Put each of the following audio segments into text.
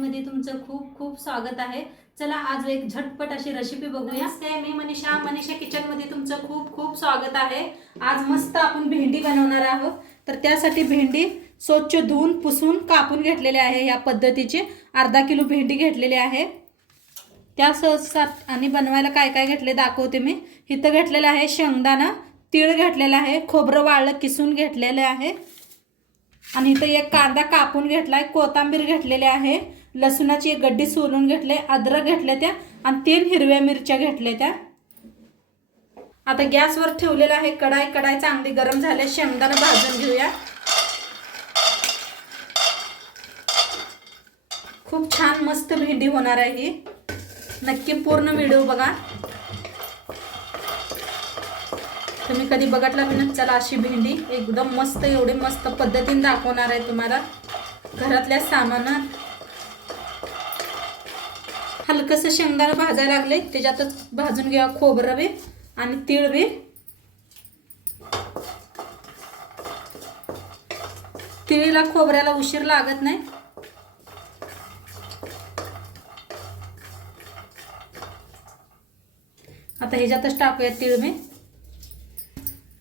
मध्ये तुमचं खूप खूप स्वागत आहे। चला आज एक झटपट अशी रेसिपी बघूया। नमस्ते, मी मनीषा किचन मध्ये तुमचं खूप खूप स्वागत आहे। आज मस्त आपण भेंडी बनवणार आहोत। तर त्यासाठी भेंडी स्वच्छ धुवून पुसून कापून घेतलेले आहे। या पद्धतीचे अर्धा किलो भेंडी घेतलेली आहे। त्यासाठी आणि बनवायला काय काय घेतले दाखवते मी। इथं घेतलेलं आहे शेंगदाणा, तीळ घेतलेला आहे, खोबरं वाळलं किसून घेतलेले आहे आणि इथं एक कांदा कापून घेतलाय, कोथिंबीर घेतलेली आहे, लसूणाची एक गड्डी सोलून घेतले, अद्रक घेतले त्या आणि 3 हिरव्या मिरच्या घेतल्या त्या। आता गॅसवर ठेवलेला आहे कढाई चांगली गरम झाले, शेंगदाणा भाजून घेऊया। खूप छान मस्त भेंडी होणार आहे ही, नक्की पूर्ण व्हिडिओ बघा। तुम्ही कधी बघितला ना, चला अशी भेंडी एकदम मस्त एवढी मस्त पद्धतीने दाखवणार आहे तुम्हाला। घरातल्या सामानात हलकस शेंगदाणा भाजायला लागले, त्याच्यातच भाजून घ्या खोबरं बी आणि तीळ बी। तिळीला खोबऱ्याला उशीर लागत नाही। आता ह्याच्यातच टाकूया तीळ बी।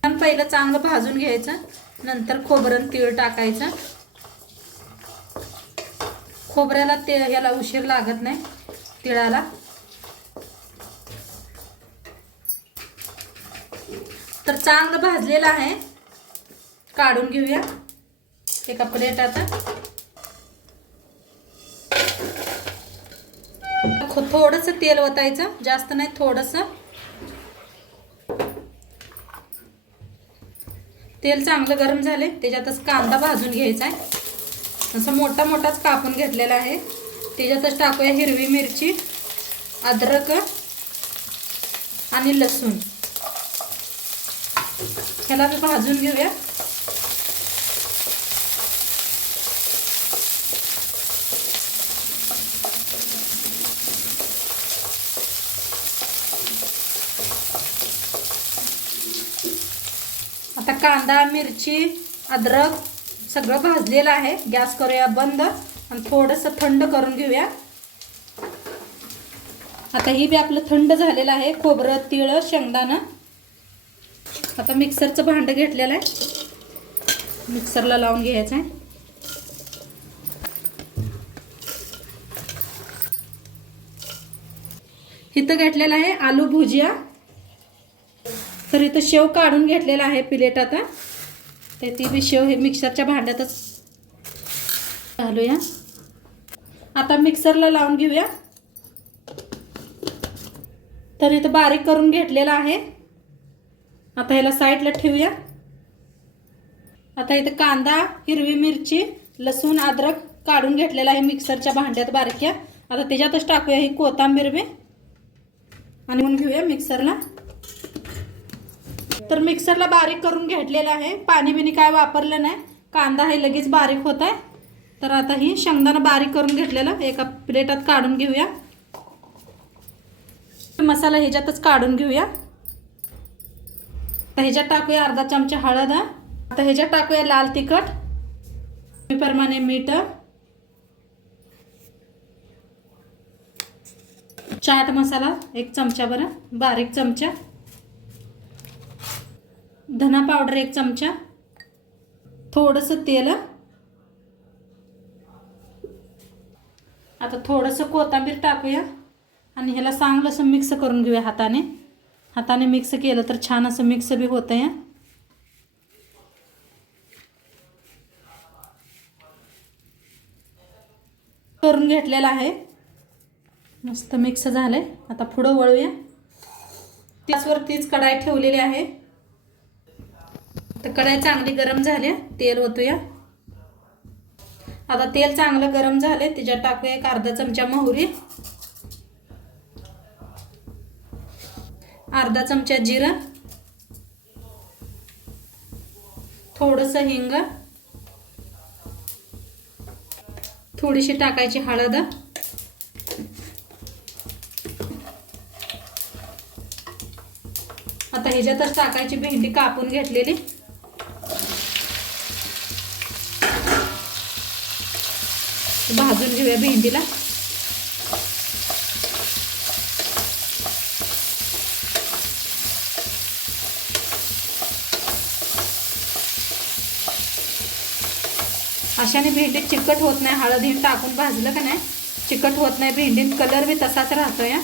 पहिलं चांगलं भाजून घ्यायचं, नंतर खोबरं तीळ टाकायचं। खोबऱ्याला याला उशीर लागत नाही, तिळाला। तर चांगलं भाजलेलं आहे, काढून घेऊया एका प्लेटात। थोडंसं तेल ओतायचं, जास्त नाही, थोडंसं तेल चांगलं गरम झाले, त्याच्यातच कांदा भाजून घ्यायचा आहे। असं मोठा मोठाच कापून घेतलेला आहे। त्याच्यातच टाकूया हिरवी मिरची, अद्रक आणि लसूण। ह्याला मी भाजून घेऊया। आता कांदा, मिरची, अद्रक सगळं भाजलेलं आहे। गॅस करूया बंद आणि थोडंसं थंड करून घेऊया। आता ही बी आपलं थंड झालेलं आहे, खोबरं, तीळ, शेंगदाणा। आता मिक्सरचं भांडं घेतलेलं आहे, मिक्सरला लावून घ्यायचं आहे। इथं घेतलेलं आहे आलू भुजिया। तर इथं शेव काढून घेतलेला आहे प्लेटात। ते ती बी शेव हे मिक्सरच्या भांड्यातच घालूया। आता मिक्सरला लावून घेऊया। तर इथं बारीक करून घेतलेला आहे। आता ह्याला साईडला ठेवूया। आता इथं कांदा, हिरवी मिरची, लसूण, अद्रक काढून घेतलेला आहे मिक्सरच्या भांड्यात बारक्या। आता त्याच्यातच टाकूया ही कोथिंबीर बी आणि मग घेऊया मिक्सरला। तर मिक्सरला बारीक करून घेतलेला आहे, पाणी बिनी काय वापरलं नाही, कांदा हे लगेच बारीक होत आहे। तर आता ही शेंगदाणा बारीक करून घेतलेला एका प्लेटात काढून घेऊया। मसाला ह्याच्यातच काढून घेऊया। आता ह्याच्यात टाकूया अर्धा चमचा हळद। आता ह्याच्यात टाकूया लाल तिखट, प्रमाणे मीठ, चाट मसाला 1 चमचा बरं बारीक चमचा, धना पावडर 1 चमचा, थोडंसं तेल। आता थोडंसं कोथिंबीर टाकूया आणि ह्याला चांगलं असं मिक्स करून घेऊया हाताने मिक्स केलं तर छान असं मिक्स बी होतंय। करून घेतलेलं आहे, मस्त मिक्स झालंय। आता पुढं वळूया। गॅसवर तीच कढाई ठेवलेली आहे। तर कढाई चांगली गरम झाली, तेल ओतूया। आता तेल चांगलं गरम झाले, त्याच्यात टाकूया एक अर्धा चमचा मोहरी, अर्धा चमचा जिरा, थोडंसं हिंग, थोडीशी टाकायची हळद। आता ह्याच्यातच टाकायची भेंडी कापून घेतलेली। भाजून भाजून घेऊया भेंडीला. अशाने भेंडी चिकट होत नाही. हळद टाकून भाजलं का नाही चिकट होत नाही. भेंडीत कलर बी तसाच राहतो या.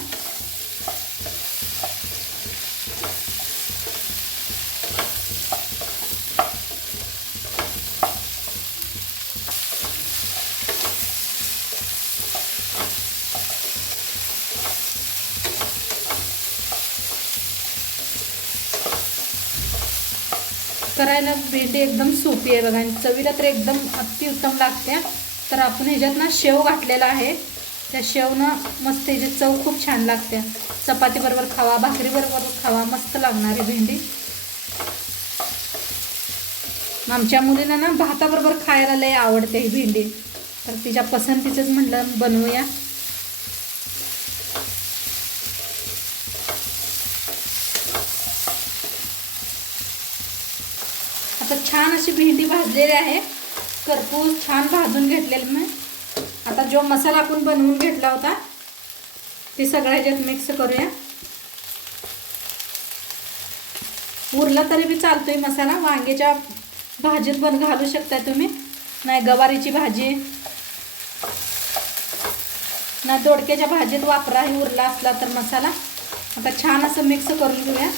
करायला भेंडी एकदम सोपी आहे बघा. आणि चवीला तर एकदम अतिउत्तम लागते. तर आपण ह्याच्यात ना शेव घातलेला आहे. त्या शेवनं मस्त ह्याची चव खूप छान लागते. चपाती बरोबर खावा, भाकरी बरोबर खावा, मस्त लागणारी भेंडी. आमच्या मुलींना ना भाताबरोबर खायला लय आवडते ही भेंडी. तर तिच्या पसंतीचंच म्हटलं बनवूया. आता छान अशी भेंडी भाजलेली आहे. करपूस छान भाजून घेतलेली मी. आता जो मसाला आपण बनवून घेतला होता ते सगळ्या ह्याच्यात मिक्स करूया. उरला तरी बी चालतोय मसाला. वांग्याच्या भाजीत पण घालू शकता तुम्ही, नाही गवारीची भाजी ना दोडक्याच्या भाजीत वापरा. हे उरला असला तर मसाला. आता छान असं मिक्स करून घेऊया.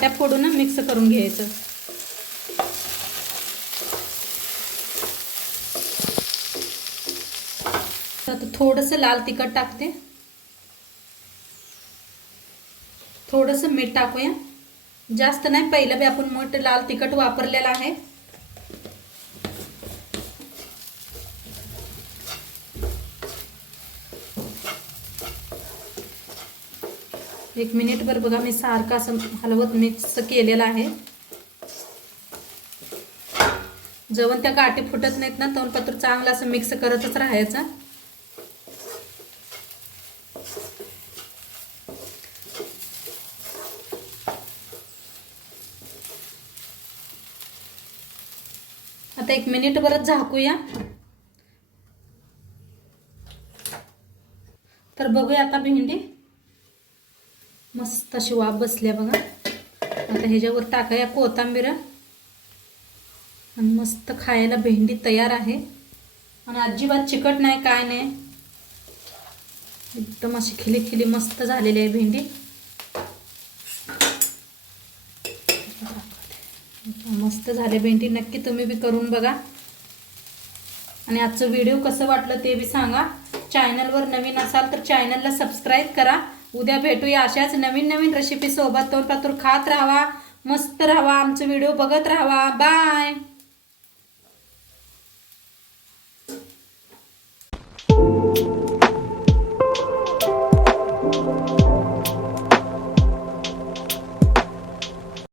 त्या फोडून मिक्स करून घ्यायचं. आता थोडंसं लाल तिखट टाकते. थोडंसं मीठ टाकूया. जास्त नाही. पहिलं बी आपण मीठ लाल तिखट वापरलेलं आहे. एक मिनिटभर बघा मी सारखं असं हलवत मिक्स केलेलं आहे. जेव्हा त्या गाठी फुटत नाहीत ना तोपर्यंत चांगलं असं मिक्स करतच राहायचं. आता एक मिनिटभरच झाकूया. तर बघूया आता भेंडी मस्त अशी वाफ बसल्या बघा. आता ह्याच्यावर टाकाया कोथिंबीर आणि मस्त खायला भेंडी तयार आहे. आणि अजिबात चिकट नाही, काय नाही. एकदम अशी खिली मस्त झालेली आहे भेंडी. मस्त झाले भेंडी. नक्की तुम्ही बी करून बघा. आणि आजचं व्हिडिओ कसं वाटलं ते बी सांगा. चॅनलवर नवीन असाल तर चॅनलला सबस्क्राईब करा. उद्या भेटूया अशाच नवीन रेसिपी सोबत. तोपर्यंत खात राहावा, मस्त राहावा, आमचे व्हिडिओ बघत राहावा. बाय.